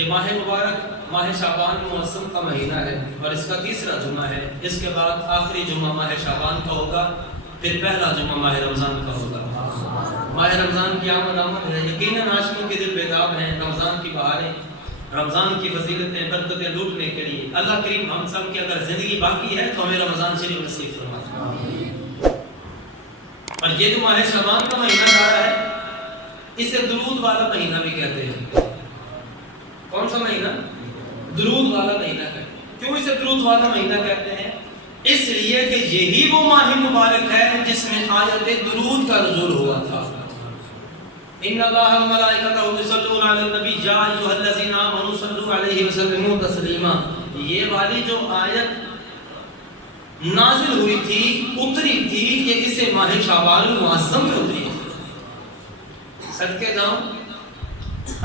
یہ ماہ مبارک ماہ شعبان موسم کا مہینہ ہے اور اس کا تیسرا جمعہ ہے. اس کے بعد آخری جمعہ ماہ شعبان کا ہوگا، پھر پہلا جمعہ ماہ رمضان کا ہوگا. ماہ رمضان کی عام علامت ہے. یقیناً عاشقوں کے دل بیدار ہیں. رمضان کی بہاریں، رمضان کی فضیلتیں برکتیں لوٹنے کے لیے اللہ کریم ہم سب کی اگر زندگی باقی ہے تو ہمیں رمضان شریف نصیب فرمائے. اور یہ جو ماہ شعبان کا مہینہ جا رہا ہے اسے درود والا مہینہ بھی کہتے ہیں. کون سا مہینہ؟ درود والا مہینہ کہتے ہیں. کیوں اسے درود والا مہینہ کہتے ہیں؟ اس لیے کہ یہی وہ ماہ مبارک ہے جس میں آیت درود کا نزول ہوا تھا. ان اللہ وملائکتہ یصلون علی النبی یا ایھا الذین آمنوا صلوا علیہ وسلموا تسلیما. یہ والی جو آیت نازل ہوئی تھی، اتری تھی، یہ اسے ماہ شعبان المعظم میں اتری. صدقے جاؤں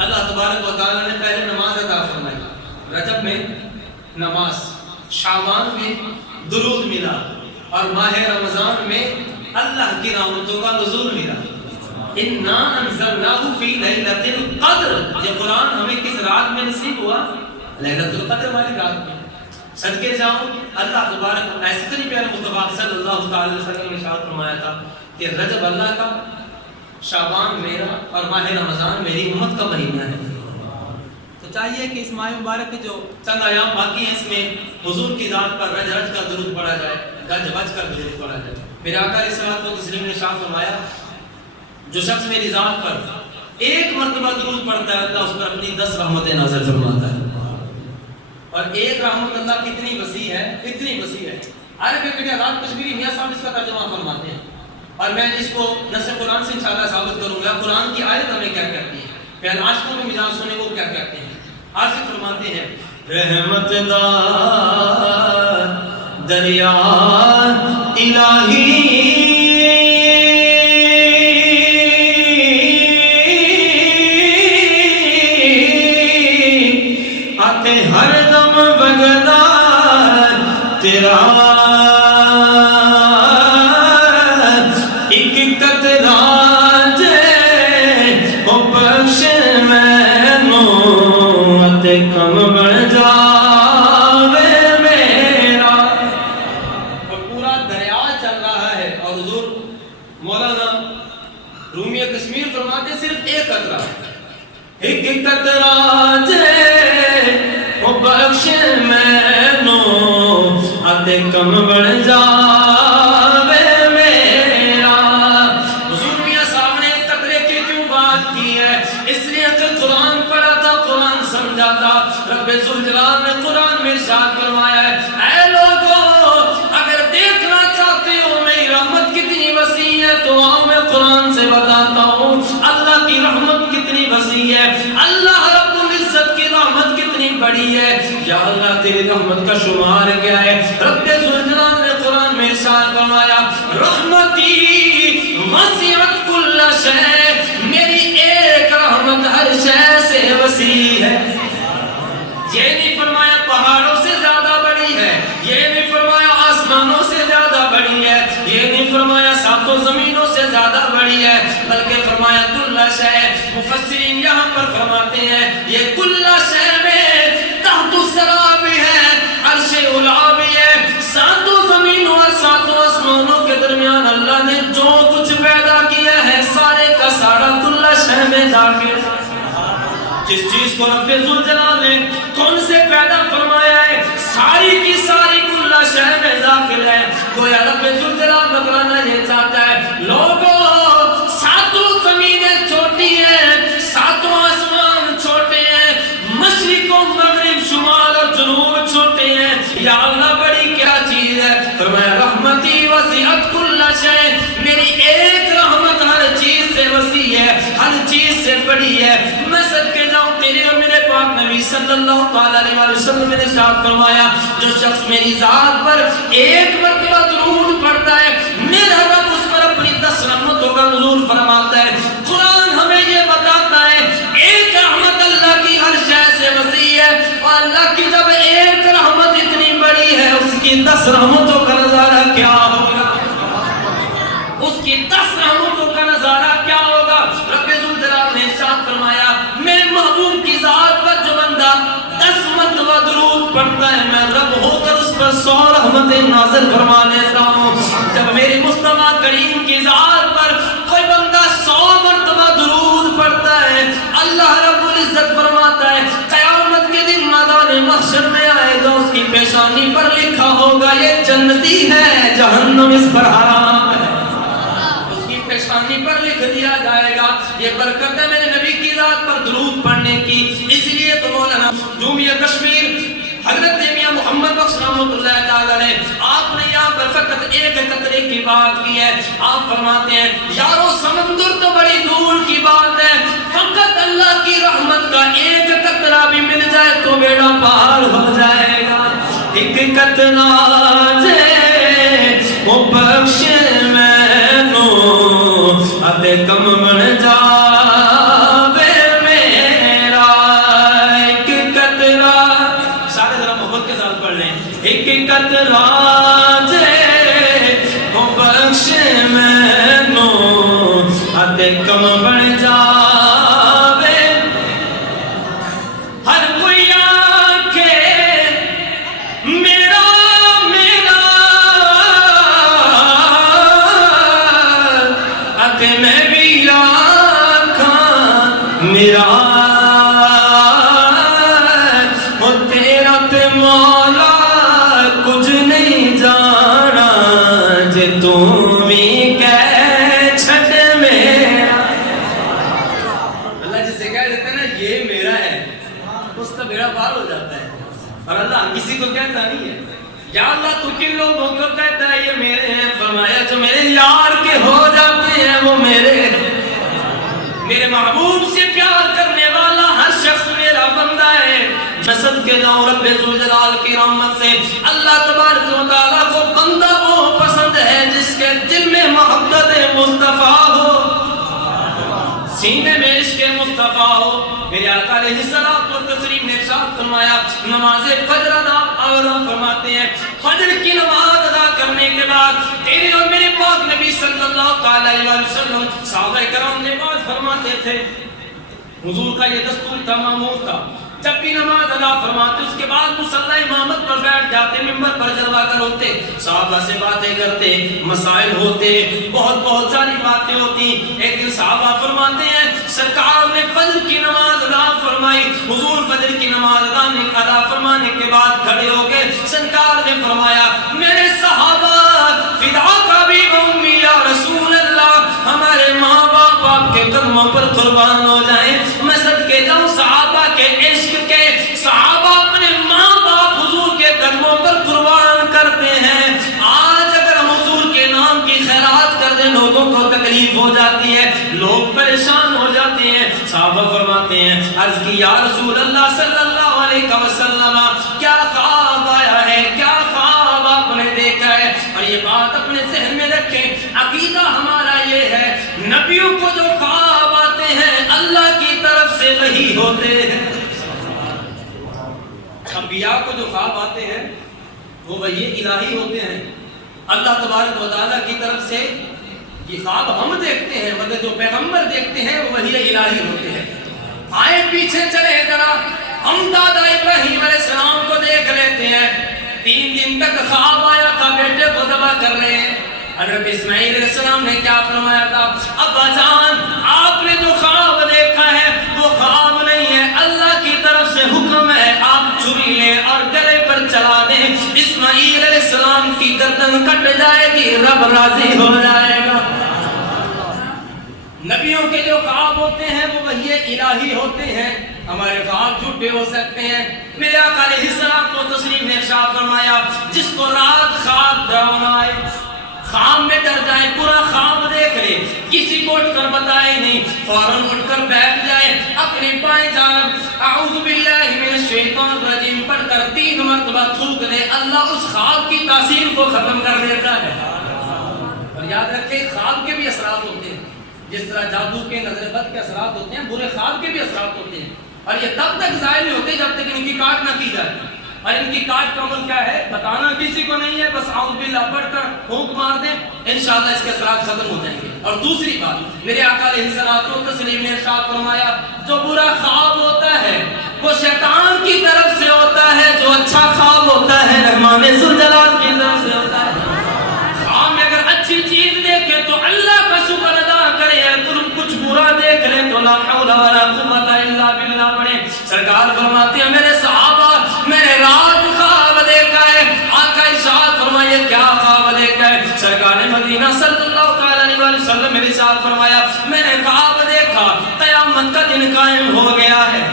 اللہ تبارک و تعالیٰ نے پہلے نماز عطا فرمائی. رجب میں نماز، شعبان میں درود ملا، اور ماہ رمضان میں اللہ کی رحمتوں کا نزول ملا. اِنَّا أَنزَلْنَاهُ فِي لَيْلَةِ الْقَدْرِ. یہ قرآن ہمیں کس رات میں نصیب ہوا؟ لیلۃ القدر والی رات میں. صدقے جاؤں اللہ تبارک ایسے تو نہیں پیارے مصطفیٰ صلی اللہ تعالی علیہ وسلم نے ارشاد فرمایا تھا کہ رجب اللہ کا، شعبان میرا، اور ماہ رمضان میری امت کا مہینہ ہے. تو چاہیے کہ اس ماہ مبارک کے جو چند ایام باقی ہیں اس میں حضور کی ذات پر رج رج کا درود پڑھا جائے، گج بج کر درود پڑھا جائے. میرے آقا علیہ الصلوۃ والتسلیم نے ارشاد فرمایا جو شخص میری ذات پر ایک مرتبہ درود پڑھتا ہے اللہ اس پر اپنی 10 رحمتیں نازل فرماتا ہے. اور ایک رحمت اللہ کتنی وسیع ہے، اتنی وسیع ہے. عرب کے آزاد کشمیری میاں صاحب اس کا ترجمہ فرماتے ہیں، اور میں اس کو نص قرآن سے انشاءاللہ ثابت کروں گا. قرآن کی آیت ہمیں کیا کہتی ہے، پھر عاشقوں کے مزاج سنے وہ کیا کہتے ہیں. عاشق فرماتے ہیں رحمت دار دریا الہی آتے ہر دم بگدا تیرا ایک قطرہ جے او بخش مینوں اتے کم بن جاوے میرا. اور پورا دریا چل رہا ہے اور حضور مولانا رومی کشمیر فرماتے صرف ایک قطرہ، ایک قطرہ جے او بخش مینوں اتے کم بن جاوے میرا. حضور میاں صاحب نے قطرے کی کیوں بات کی ہے؟ اس لیے کہ قرآن پڑھا تھا، قرآن سمجھا تھا. رب ذوالجلال نے قرآن میں ارشاد فرمایا ہے اے لوگو اگر دیکھنا چاہتے ہو میری رحمت کتنی وسیع ہے تو آؤ میں قرآن سے بتاتا ہوں اللہ کی رحمت کتنی وسیع ہے، اللہ رب العزت کی رحمت کتنی بڑی ہے. یا اللہ تیری رحمت کا شمار کیا ہے؟ رب ذوالجلال نے قرآن میں ارشاد فرمایا رحمتی وسعت کل شیء. میری ایک رحمت ہر شے سے وسیع ہے. یہ نہیں فرمایا پہاڑوں سے زیادہ بڑی ہے، یہ نہیں فرمایا آسمانوں سے زیادہ بڑی ہے، یہ نہیں فرمایا ساتوں زمینوں سے زیادہ بڑی ہے، بلکہ فرمایا کل شیء. مفسرین یہاں پر فرماتے ہیں یہ کل شیء میں تحت الثری بھی ہے، عرش علا بھی ہے، ساتوں زمینوں اور ساتوں آسمانوں کے درمیان اللہ نے جو کچھ پیدا کیا ہے سارے کا سارا کل شیء میں داخل ہے. جس چیز کو رب ذوالجلال نے کون سے پیدا فرمایا ہے ساری کی ساری کل شیء میں داخل ہے. گویا رب ذوالجلال بتلانا یہ چاہتا ہے لوگوں ساتوں زمینیں چھوٹی ہیں، ساتوں آسمان چھوٹے ہیں، مشرق و مغرب شمال اور جنوب چھوٹے ہیں، یا اللہ بڑی کیا چیز ہے. فرمایا رحمتی وسعت کل شیء. میری ایک رحمت ہر چیز سے وسیع ہے، ہر چیز سے بڑی ہے. میں صدقے جاؤں تیرے اور میرے پاک نبی صلی اللہ تعالی علیہ وسلم نے ارشاد فرمایا جو شخص میری ذات پر ایک مرتبہ درود پڑھتا ہے میرا رب اس پر اپنی 10 رحمتوں کا نزول فرماتا ہے. قرآن ہمیں یہ بتاتا ہے ایک رحمت اللہ کی ہر شے سے وسیع ہے، اور اللہ کی جب ایک رحمت اتنی بڑی ہے اس کی 10 رحمتوں کا نظارہ کیا ہوگا، اس کی 10 رحمتوں کا نظارہ کیا ہوگا. رب ذوالجلال نے ارشاد فرمایا میرے محبوب کی ذات پر جو بندہ 100 رحمتیں نازل فرما دیتا ہوں۔ جب میرے مصطفیٰ کریم کی ذات پر کوئی بندہ 100 مرتبہ درود پڑھتا ہے، اللہ رب العزت فرماتا ہے قیامت کے دن میدان محشر میں آئے گا، اس کی پیشانی پر لکھا ہوگا یہ جنتی ہے، جہنم اس پر حرام ہے۔ پیشانی پر لکھ دیا جائے گا۔ یہ برکت ہے میرے نبی کی ذات پر درود پڑھنے کی۔ اس لیے تو مولانا جومیہ کشمیر حضرت میاں محمد بخش رحمۃ اللہ تعالی علیہ آپ نے یہاں پر فقط ایک قطرے کی بات کی ہے۔ آپ فرماتے ہیں یارو سمندر تو بڑی دور کی بات ہے، فقط اللہ کی رحمت کا ایک قطرہ بھی مل جائے تو بیڑا پار ہو جائے گا۔ ایک قطرہ جے وہ بخش اتے کم بن جاوے میرا، ایک قطرہ، سارے ذرا محبت کے ساتھ پڑھ لیں، ایک قطرہ جے وہ بخش مینوں اتے کم بن جاوے۔ ہر کوئی آکھے میرا میرا اتے میں بھی آکھاں میرا، وہ تیرا تے مولا کچھ نہیں جانا، جے تم بھی کہہ چھٹ میرا۔ اللہ جسے کہہ دیتے ہیں نا یہ میرا ہے، اس کا بیڑا پار ہو جاتا ہے، اور اللہ کسی کو کہتا نہیں ہے۔ یا اللہ تو کن لوگوں کو کہتا ہے یہ میرے ہیں؟ فرمایا جو میرے یار کے ہو جاتے ہیں وہ میرے ہیں۔ میرے محبوب سے پیار کرنے والا ہر شخص میرا بندہ ہے۔ جسد کے جاؤں رب ذوالجلال کی رحمت سے اللہ تبارک و تعالیٰ کو بندہ وہ پسند ہے جس کے دل میں محبت مصطفیٰ ہو، سینے میں عشق مصطفیٰ ہو۔ میرے آقا علیہ الصلوۃ والتسلیم نے ارشاد فرمایا نماز فجر ادا فرماتے ہیں، فجر کی نماز ادا کرنے کے بعد تیرے اور میرے پاک نبی صلی اللہ علیہ وسلم صحابہ کرام نے بات فرماتے تھے، حضور کا یہ دستور تھا، معمول تھا، جب بھی نماز ادا فرماتے اس کے بعد مصلی امامت پر بیٹھ جاتے، منبر پر جلوہ گر ہوتے، صحابہ سے باتیں کرتے، مسائل ہوتے، بہت ساری باتیں ہوتی۔ ایک دن صحابہ فرماتے ہیں سرکار نے فجر کی نماز ادا فرمائی، حضور فجر کی نماز ادا فرمانے کے بعد کھڑے ہو گئے، سرکار نے فرمایا میرے صحابہ فداک ابی و امی یا رسول اللہ، ہمارے ماں باپ آپ کے قدموں پر قربان ہو جائیں، میں صدقے جاؤں صحابہ کے عشق کے، صحابہ اپنے ماں باپ حضور کے قدموں پر قربان کرتے ہیں۔ آج اگر ہم حضور کے نام کی خیرات کر دیں لوگوں کو تکلیف ہو جاتی ہے، لوگ پریشان ہو جاتے ہیں۔ صحابہ فرماتے ہیں عرض کی یا رسول اللہ صلی اللہ علیہ وسلم کیا خواب آیا ہے، کیا خواب آپ نے دیکھا ہے؟ اور یہ بات اپنے ذہن میں رکھیں، عقیدہ ہمارا یہ ہے نبیوں کو جو خواب آتے ہیں اللہ کی طرف سے وحی ہوتے ہیں، انبیاء کو جو خواب آتے ہیں وہ وحی الہی ہوتے ہیں، اللہ تبارک و تعالیٰ کی طرف سے۔ یہ خواب ہم دیکھتے ہیں مگر جو پیغمبر دیکھتے ہیں وہ وحی الہی ہوتے ہیں۔ آئے پیچھے چلے ذرا، ہم دادا ابراہیم علیہ السلام کو دیکھ لیتے ہیں، 3 دن تک خواب آیا تھا بیٹے کو ذبح کر رہے ہیں، حضرت اسماعیل علیہ السلام نے کیا فرمایا تھا ابا جان آپ نے جو خواب دیکھا ہے وہ خواب نہیں ہے، اللہ کی طرف سے حکم ہے، آپ چھری لیں اور گلے پر چلا دیں، اسماعیل علیہ السلام کی گردن کٹ جائے گی، رب راضی ہو جائے گا۔ نبیوں کے جو خواب ہوتے ہیں وہ وحی الہی ہوتے ہیں، ہمارے خواب جھوٹے ہو سکتے ہیں۔ میرے آقا علیہ الصلوۃ والتسلیم نے ارشاد فرمایا جس کو رات خواب ڈراؤنا آئے، خواب میں ڈر جائے، پورا خواب دیکھ لے، کسی کو اٹھ کر بتائے نہیں، فوراً اٹھ کر بیٹھ جائے، اپنی بائیں جانب اعوذ باللہ من الشیطان الرجیم پڑھ کر 3 مرتبہ تھوک دے، اللہ اس خواب کی تاثیر کو ختم کر دیتا ہے۔ اور یاد رکھیں خواب کے بھی اثرات ہوتے ہیں، جس طرح جادو کے، نظر بد کے اثرات ہوتے ہیں، برے خواب کے بھی اثرات ہوتے ہیں، اور یہ تب تک ظاہر نہیں ہوتے جب تک ان کی کاٹ نہ کی جائے۔ اور ان کی کاٹ کا عمل کیا ہے بتانا کسی کو نہیں ہے، بس اعوذ باللہ پڑھ کر پھونک مار دیں، انشاءاللہ اس کے اثرات ختم ہو جائیں گے۔ اور دوسری بات میرے آقا علیہ الصلوۃ والتسلیم نے ارشاد فرمایا جو برا خواب ہوتا ہے وہ شیطان کی طرف سے ہوتا ہے، جو اچھا خواب ہوتا ہے رحمان ذوالجلال لا حول ولا قوت الا باللہ پڑھیں. سرکار فرماتے ہیں میرے صحابہ میں نے رات خواب دیکھا ہے. آقا ارشاد فرمائے کیا خواب دیکھا ہے؟ سرکار مدینہ صلی اللہ علیہ وسلم نے ارشاد فرمایا میں نے خواب دیکھا قیامت کا دن قائم ہو گیا ہے,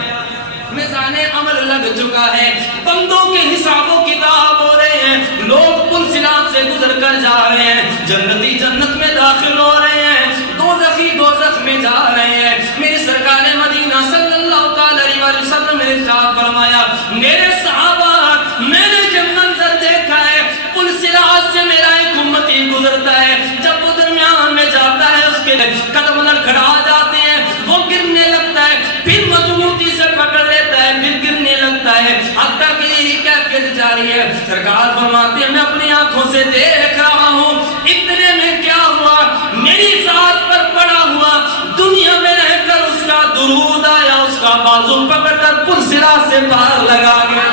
میزان عمل لگ چکا ہے, بندوں کے حساب و کتاب ہو رہے ہیں, لوگ پل صراط سے گزر کر جا رہے ہیں, جنتی جنت میں داخل ہو رہے ہیں, دوزخی دوزخ میں جا رہے ہیں. میری سرکار مدینہ صلی اللہ علیہ وسلم نے ارشاد فرمایا میرے صحابہ میں نے جب منظر دیکھا ہے پل صراط سے میرا ایک امتی گزرتا ہے, جب وہ درمیان میں جاتا ہے اس کے قدم لڑکھڑا جاتے ہیں, وہ گرنے لگتا ہے, پھر مضبوطی سے پکڑ لیتا ہے, پھر گرنے لگتا ہے, حتیٰ کہ یہی کیفیت جاری ہے. سرکار فرماتے ہیں میں اپنی آنکھوں سے دیکھ رہا ہوں, اتنے میں کیا ہوا میری ذات پر پڑا ہوا دنیا میں رہ کر اس کا درود آیا, اس کا بازو پکڑ کر پل صراط سے پار لگا گیا.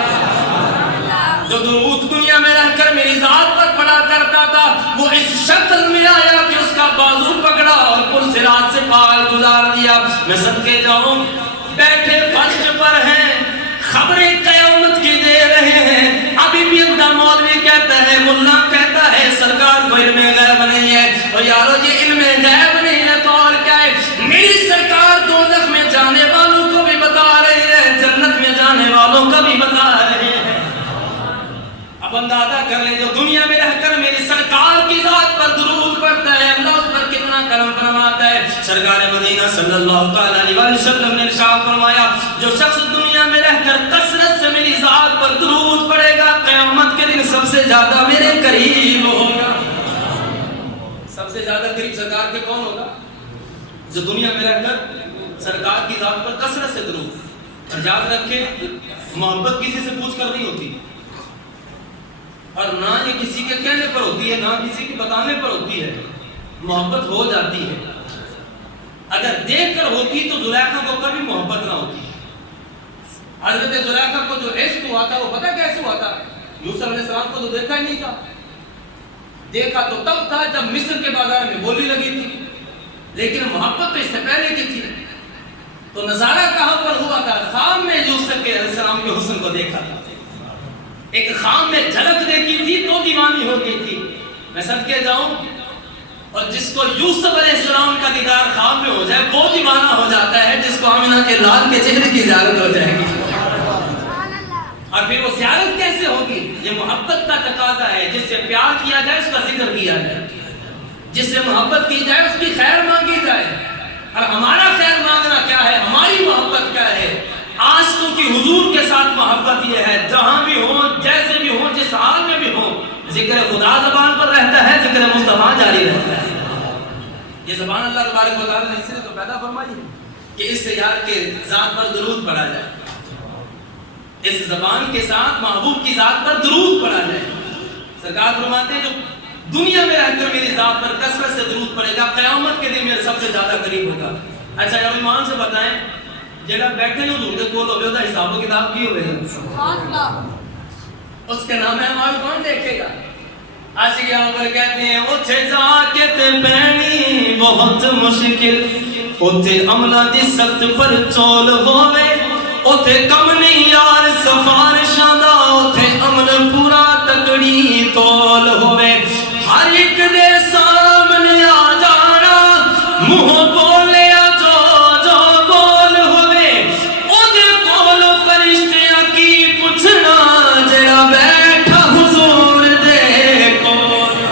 جو درود دنیا میں رہ کر میری ذات پر پڑا کرتا تھا وہ اس شکل میں آیا کہ اس کا بازو پکڑا اور پل صراط سے پار گزار دیا. میں صدقے جاؤں بیٹھے فرش پر ہیں, خبریں قیامت کی دے رہے ہیں, ابھی بھی اندر مولوی کہتا ہے ملا کہتا ہے سرکار کو علم غیب نہیں ہے, اور یارو یہ علم غیب نہیں ہے تو اور کیا ہے. میری سرکار دوزخ میں جانے والوں کو بھی بتا رہے ہیں, جنت میں جانے والوں کو بھی بتا رہے ہیں. اب اندازہ کر لیں جو دنیا میں رہ کر میری سرکار کی ذات پر درود پڑھتا ہے اللہ اس پر کتنا کرم فرماتا ہے. سرکار مدینہ صلی اللہ علیہ وسلم نے ارشاد فرمایا جو شخص دنیا میں رہ کر کثرت سے میری ذات پر درود پڑھے گا قیامت کے دن سب سے زیادہ میرے قریب ہوگا. سب سے زیادہ قریب سرکار کے کون ہوگا؟ جو دنیا میں رہ کر سرکار کی ذات پر کثرت سے درود. اور یاد رکھیں محبت کسی سے پوچھ کر نہیں ہوتی, اور نہ یہ کسی کے کہنے پر ہوتی ہے, نہ کسی کے بتانے پر ہوتی ہے. محبت ہو جاتی ہے. اگر دیکھ کر ہوتی تو زلیخا کو کبھی محبت نہ ہوتی. حضرت زلیخا کو جو عشق ہوا تھا وہ پتہ کیسے ہوا تھا؟ یوسف علیہ السلام کو تو دیکھا ہی نہیں تھا. دیکھا تو تب تھا جب مصر کے بازار میں بولی لگی تھی, لیکن محبت تو اس سے پہلے کی تھی. تو نظارہ کہاں پر ہوا تھا؟ خواب میں یوسف علیہ السلام کے حسن کو دیکھا تھا. ایک خواب میں جھلک دیکھی تھی تو دیوانی ہو گئی تھی. میں صدقے جاؤں اور جس کو یوسف علیہ السلام کا دیدار خواب میں ہو جائے وہ دیوانہ ہو جاتا ہے جس کو آمنہ کے لال کے چہرے کی زیارت ہو جائے گی. اور پھر وہ زیارت کیسے ہوگی؟ یہ محبت کا تقاضا ہے. جس سے پیار کیا جائے اس کا ذکر کیا جائے, جس سے محبت کی جائے اس کی خیر مانگی جائے. اور ہمارا خیر مانگنا کیا ہے, ہماری محبت کیا ہے؟ عاشقوں کی حضور کے ساتھ محبت یہ ہے جہاں بھی ہوں, جیسے بھی ہوں, جس حال میں بھی ہوں, ذکر خدا زبان پر رہتا ہے, ذکر مصطفیٰ جاری رہتا ہے. یہ زبان اللہ تبارک و تعالیٰ نے اس نے تو پیدا فرمائی ہے کہ اس سے یار کے ذات پر درود پڑھا جائے, اس زبان کے ساتھ محبوب کی ذات پر درود پڑھا جائے. سرکار فرماتے ہیں جو دنیا میں رہ کر میری ذات پر کثرت سے درود پڑھے گا قیامت کے دن میرے سب سے زیادہ قریب ہوگا. اچھا اب ایمان سے بتائیں جگہ بیٹھے ہو حضور دے کول ہوے دا حساب و کتاب کی ہوے گا؟ سبحان اللہ. اس کے نام اعمال کون دیکھے گا؟ عاشق یہاں پر کہتے ہیں اوتھے جا کے تے پہنی بہت مشکل, اوتھے عملہ دی سخت پر چول ہووے, اوتھے کم نہیں یار سفارشاں دا, اوتھے عمل پورا تکڑی تول ہووے. ہر ایک دے سامنے آ جانا منہ بولیا جو جو بول ہووے, او دے کول فرشتیاں کی پوچھنا جڑا بیٹھا حضور دے کول,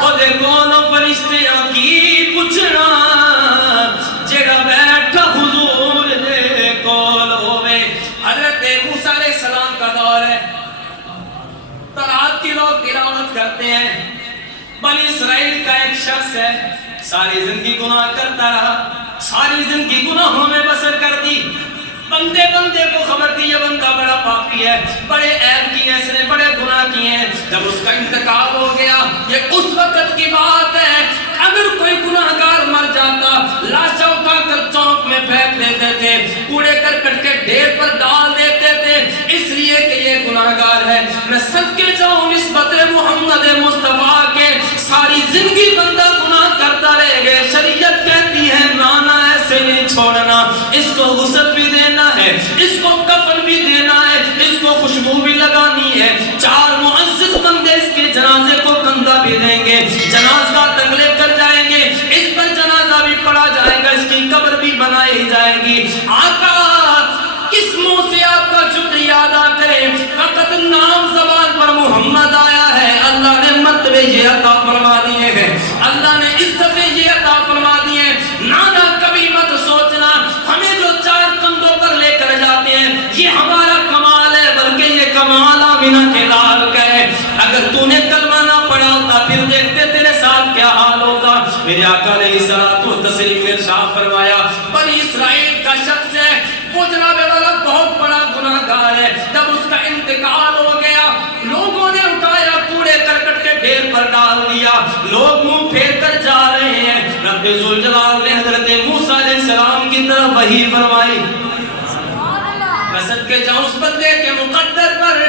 او دے کول فرشتیاں کی پوچھنا جڑا بیٹھا حضور دے کول ہووے. حضرت موسیٰ علیہ السلام کا دور ہے, تورات کی لوگ تلاوت کرتے ہیں. بنی اسرائیل کا ایک شخص ہے, ساری زندگی گناہ کرتا رہا, ساری زندگی گناہوں میں بسر کر دی. بندے کو خبر تھی یہ بندہ بڑا پاپی ہے, بڑے عیب کیے اس نے, بڑے گناہ کیے ہیں. جب اس کا انتقال ہو گیا, یہ اس وقت کی بات ہے, اگر کوئی گناہگار مر جاتا لاشا اٹھا کر چوک میں پھینک دیتے تھے, کوڑے کرکٹ کے ڈھیر پر ڈال دیتے تھے, اس لیے کہ یہ گناہگار ہے. میں صدقے جاؤں نسبت محمد مصطفیٰ کے, ساری زندگی بندہ گناہ کرتا رہے گا. شریعت کہتی ہے مانا ایسے یہ ہمارا کمال ہے، بلکہ یہ کمال آمینہ کے لال کا ہے۔ اگر تو نے کلمہ نہ پڑھا ہوتا پھر دیکھتے تیرے ساتھ کیا حال ہوتا۔ میرے آقا علیہ الصلوۃ والتسلیم نے ارشاد فرمایا بنی اسرائیل کا شخص ہے وہ جناب والا بہت بڑا گناہگار ہے، جب اس کا انتقال ہو گیا لوگوں نے اٹھایا کوڑے کرکٹ کے ڈھیر پر ڈال دیا، لوگ منہ پھیر کر جا رہے ہیں۔ رب ذوالجلال نے حضرت موسیٰ علیہ السلام کی طرف وحی فرمائی، میں صدقے جاؤں اس بندے کے مقدر پر۔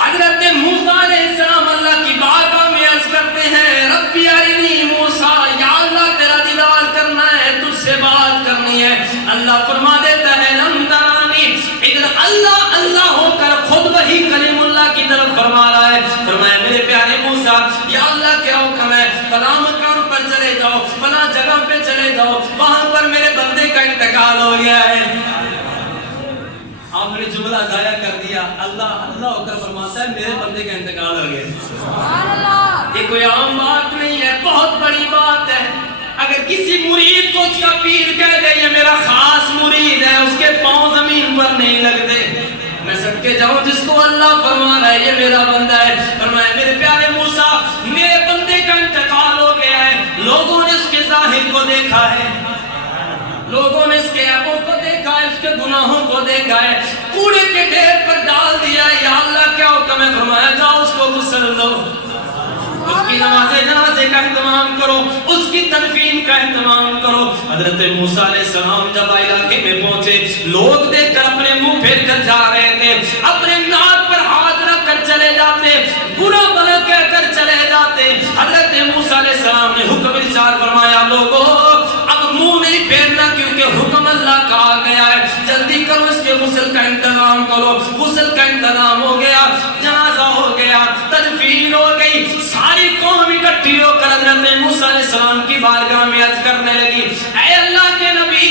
حضرت موسیٰ علیہ السلام اللہ کی بارگاہ میں عرض کرتے ہیں ربی ارنی موسیٰ، یا اللہ تیرا دیدار کرنا ہے، تجھ سے بات کرنی ہے۔ اللہ فرما دیتا ہے لن ترانی، ادھر اللہ اللہ ہو کر خود وہی کلیم اللہ کی طرف فرما رہا ہے۔ فرمایا میرے پیارے موسیٰ یا اللہ کیا حکم ہے، فلاں مقام پر چلے جاؤ، فلاں جگہ پہ چلے جاؤ، وہاں پر میرے بندے کا انتقال ہو گیا ہے۔ آپ نے جملہ ضائع کر دیا، اللہ اللہ ہو کر فرماتا ہے میرے بندے کا انتقال ہو گیا۔ یہ کوئی عام بات نہیں ہے، بہت بڑی بات ہے۔ اگر کسی مرید کو اس کا پیر کہہ دے یہ میرا خاص مرید ہے، اس کے پاؤں زمین پر نہیں لگتے۔ میں صدقے جاؤں جس کو اللہ فرما رہا ہے یہ میرا بندہ ہے، فرمایا میرے پیارے موسیٰ میرے بندے کا انتقال ہو گیا ہے، لوگوں نے اس کے ظاہر کو دیکھا ہے، لوگوں نے اس کے عیبوں کو دیکھا ہے، اس کے گناہوں کو دیکھا ہے، کوڑے کے ڈھیر پر ڈال دیا ہے۔ یا اللہ کیا حکم ہے، فرمایا جاؤ اس کو غسل دو، اس کی نماز جنازے کا اہتمام کرو، اس کی تدفین کا اہتمام کرو۔ حضرت موسیٰ علیہ السلام جب علاقے میں پہنچے لوگ دیکھ کر اپنے منہ پھیر کر جا رہے تھے، اپنے ناک پر ہاتھ رکھ کر چلے جاتے، برا بھلا کہہ کر چلے جاتے۔ حضرت موسیٰ علیہ السلام نے حکم ارشاد فرمایا لوگوں اب منہ نہیں پھیرنا کیونکہ حکم اللہ کا آ گیا ہے، جلدی کرو اس کے غسل کا انتظام کرو۔ غسل کا انتظام ہو گیا، جنازہ ہو گیا، تدفین ہو گئی، ساری قوم اکٹھی ہو کر حضرت موسیٰ علیہ السلام کی بارگاہ میں عرض کرنے لگی اے اللہ کے نبی،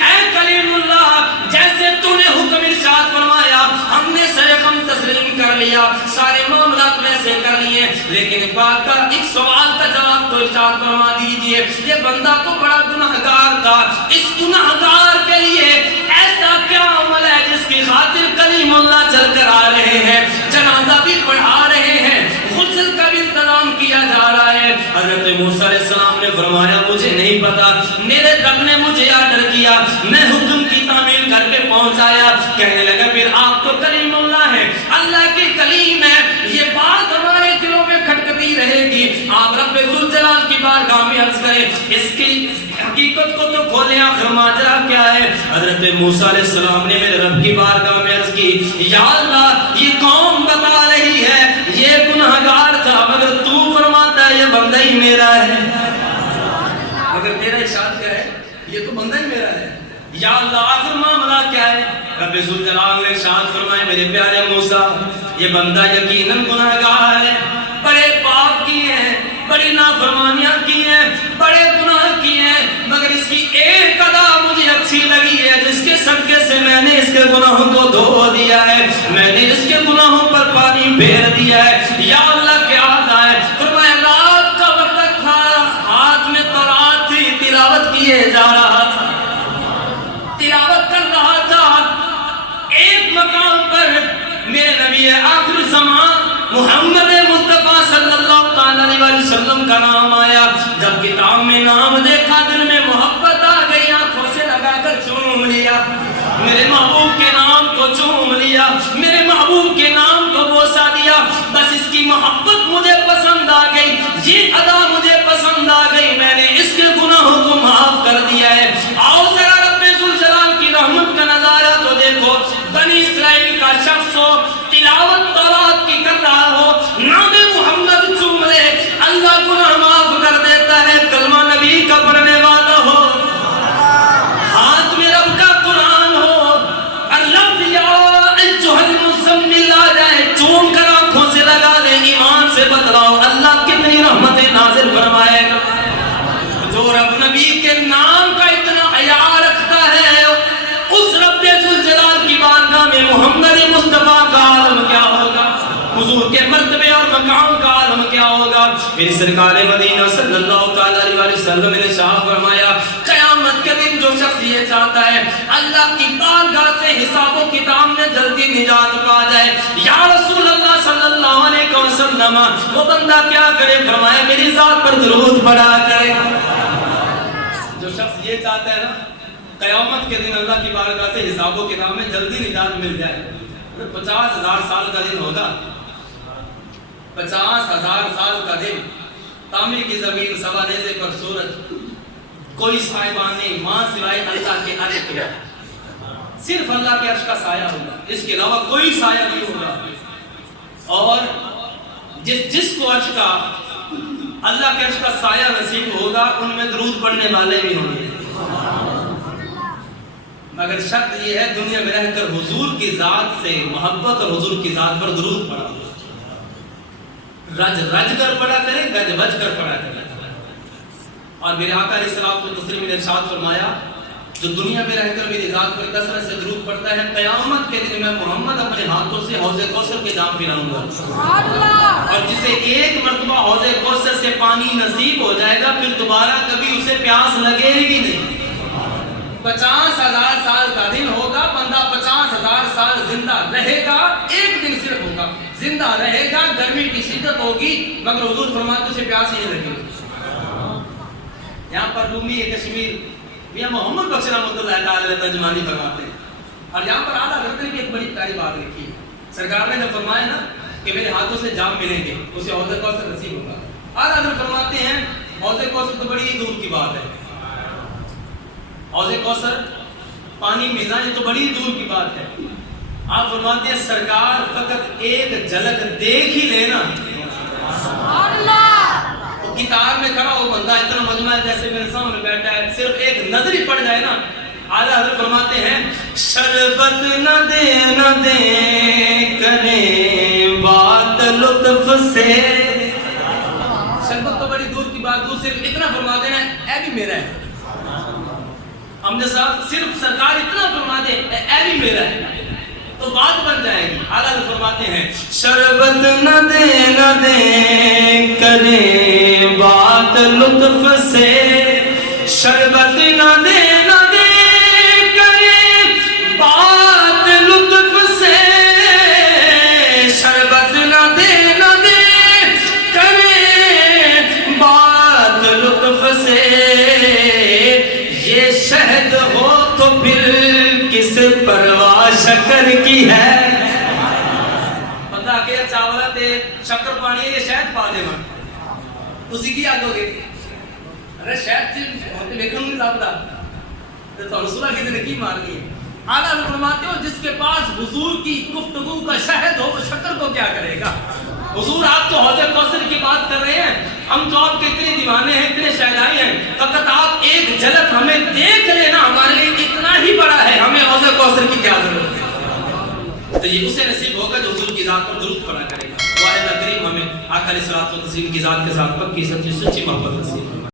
اے کلیم اللہ، جیسے تو نے حکم ارشاد فرمایا ہم نے سر خم تسلیم کر لیا، سارے معاملات ویسے کر لیے، لیکن ایک بات کا ایک سوال کا جواب تو ارشاد فرما دیجئے، یہ بندہ تو بڑا گناہگار تھا، اس گناہگار کے لیے ایسا کیا عمل ہے جس کی خاطر کلیم اللہ چل کر آ رہے ہیں، جنازہ بھی پڑھا رہے ہیں، غسل کا بھی انتظام کیا جا رہا ہے۔ حضرت موسیٰ علیہ السلام نے فرمایا مجھے نہیں پتا، میرے رب نے مجھے آرڈر کیا، میں حکم کی تعمیل کر کے پہنچایا۔ کہنے لگا پھر آپ تو کلیم اللہ ہے، اللہ کے کلیم ہے، یہ بات ہمارے دلوں میں کھٹکتی رہے گی، آپ رب ذوالجلال کی بارگاہ میں عرض کریں اس کی حقیقت کو تو کھولیں، آخر ماجرا کیا ہے۔ حضرت موسیٰ علیہ السلام نے میرے رب کی بارگاہ میں عرض کی یا اللہ یہ قوم بتا رہی ہے یہ گناہگار تھا مگر تو فرماتا ہے یہ بندہ ہی میرا ہے، مگر تیرا ارشاد کیا ہے یہ تو بندہ ہی میرا ہے۔ یا اللہ آخر معاملہ کیا ہے؟ رب ذوالجلال نے ارشاد فرمائے میرے پیارے موسیٰ یہ بندہ یقیناً گناہگار ہے، بڑے پاپ کیے ہیں، بڑی نافرمانیاں کی ہیں، بڑے گناہ کیے ہیں، مگر اس کی ایک ادا مجھے اچھی لگی ہے جس کے صدقے سے میں نے اس کے گناہوں کو دھو دیا ہے، میں نے اس کے گناہوں پر پانی پھیر دیا ہے۔ یا اللہ کیا ادا ہے؟ فرمایا رات کا وقت تھا، ہاتھ میں تورات تھی، تلاوت کیے جا رہا تھا، تلاوت کر رہا تھا، ایک مقام پر میرے نبی آخر زمان محمد مصطفیٰ صلی اللہ علیہ وسلم کا نام آیا، جب کتاب میں نام دیکھا دل میں محبت آ گئی، آنکھوں سے لگا کر چوم لیا، میرے محبوب کے نام کو چوم لیا، میرے محبوب کے نام کو بوسا دیا، بس اس کی محبت مجھے پسند آ گئی، یہ ادا مجھے پسند آ گئی، میں نے اس کے گناہوں کو معاف کر دیا ہے۔ آؤ ذرا رب ذوالجلال کی رحمت کا نظارہ تو دیکھو، بنی اسرائیل کا شخص ہو، تلاوت تورات کی کر رہا ہو، نام محمد چوم لے، اللہ گناہ معاف کر دیتا ہے، کلمہ نبی کا پڑھنے والا ہو، ہاتھ میں رب کا قرآن ہو، اور لفظ یا ایھا المزمل آ جائے، چوم کر آنکھوں سے لگا دے، ایمان سے بتلاؤ اللہ کتنی رحمتیں نازل فرمائے گا۔ جو رب نبی کے نام کا اتنا حیا رکھتا ہے اس رب ذوالجلال کی بارگاہ میں محمد مصطفیٰ کا عالم کیا ہوگا، حضور کے مرتبے اور مقام کا عالم کیا ہوگا۔ میری سرکار مدینہ صلی اللہ علیہ وسلم نے ارشاد فرمایا قیامت کے دن جو شخص یہ چاہتا ہے اللہ کی بارگاہ سے حساب و وہ بندہ کیا کرے؟ فرمایا میری ذات پر درود پڑا کرے۔ جو شخص یہ چاہتا ہے نا قیامت کے دن اللہ کی بارگاہ سے حساب و کتاب میں جلدی نجات مل جائے، 50,000 سال کا دن ہوگا، 50,000 سال کا دن، تانبے کی زمین، سوا نیزے پر سورج، کوئی سائبان نہیں، ماں سوائے اللہ کے عرش کے، صرف اللہ کے عرش کا سایہ ہوگا، اس کے علاوہ کوئی سایہ نہیں ہوگا۔ اور جس کو عرش کا اللہ کے عرش کا سایہ نصیب ہوگا ان میں درود پڑھنے والے بھی ہوں گے، مگر شرط یہ ہے دنیا میں رہ کر حضور کی ذات سے محبت اور حضور کی ذات پر درود پڑھا، رج رج کر پڑھا کرے، گج بج کر پڑھا کرے۔ اور میرے آقا علیہ الصلوۃ والتسلیم نے ارشاد فرمایا جو دنیا میں رہ کر میری ذات پر کثرت سے درود پڑھتا ہے قیامت کے دن میں محمد اپنے ہاتھوں سے حوض کوثر کے جام پلاؤں گا، اور جسے ایک مرتبہ حوض کوثر سے پانی نصیب ہو جائے گا پھر دوبارہ کبھی اسے پیاس لگے گی نہیں۔ 50,000 سال کا دن ہوگا، بندہ 50,000 سال زندہ رہے گا، ایک دن صرف ہوگا زندہ رہے گا، گرمی کی شدت ہوگی مگر حضور فرماتے اسے پیاس ہی نہیں لگے گی۔ یہاں پر رومی کشمیر میاں محمد بخش رحمۃ اللہ تعالی ترجمانی فرماتے ہیں، اور یہاں پر اعلیٰ حضرت نے بھی ایک بڑی پیاری بات لکھی ہے۔ سرکار نے جب فرمایا نا کہ میرے ہاتھوں سے جام ملیں گے اسے حوض کوثر نصیب ہوگا، اعلیٰ حضرت فرماتے ہیں حوض کوثر تو بڑی دور کی بات ہے، حوض کوثر پانی ملنا یہ تو بڑی دور کی بات ہے۔ آپ فرماتے ہیں سرکار فقط ایک جھلک دیکھ ہی لینا، کتاب میں کھڑا وہ بندہ اتنا مجمع ہے جیسے میرے سامنے بیٹھا ہے، صرف ایک نظر ہی پڑ جائے نا، اعلیٰ حضرت فرماتے ہیں شربت نہ دے کریں بات لطف سے، شربت تو بڑی دور کی بات، دور صرف اتنا فرما دینا اے بھی میرا ہے، امجد صاحب صرف سرکار اتنا فرما دے اے بھی میرا ہے تو بات بن جائے گی۔ اعلیٰ حضرت فرماتے ہیں شربت نہ دے کریں بات لطف سے، شربت نہ دے کریں بات لطف سے، شربت نہ دے کریں بات لطف سے، یہ شہد ہو تو پھر کس پرواہ شکر کی ہے، بندہ کہ چاولا تے شکر پانی یہ شہد پا دے من تسی کی آگو گے، ارے شہد ہوتے لیکن نہیں لابدہ تو رسولہ کسی نے کی مارنی ہے۔ اعلیٰ فرماتے ہو جس کے پاس حضور کی گفتگو کا شہد ہو وہ شکر کو کیا کرے گا؟ حضور آپ تو حوض کوثر کی بات کر رہے ہیں، ہم تو آپ کے اتنے دیوانے ہیں، اتنے شہدائی ہیں، فقط آپ ایک جھلک ہمیں دیکھ لینا ہمارے لیے اتنا ہی بڑا ہے، ہمیں حوض کوثر کی کیا ضرورت ہے؟ تو یہ اسے نصیب ہوگا جو حضور کی ذات پر درود پڑا کرے گا۔ اللہ کریم ہمیں آقا علیہ الصلوۃ والتسلیم کی ذات کے ساتھ پکی سچی محبت نصیب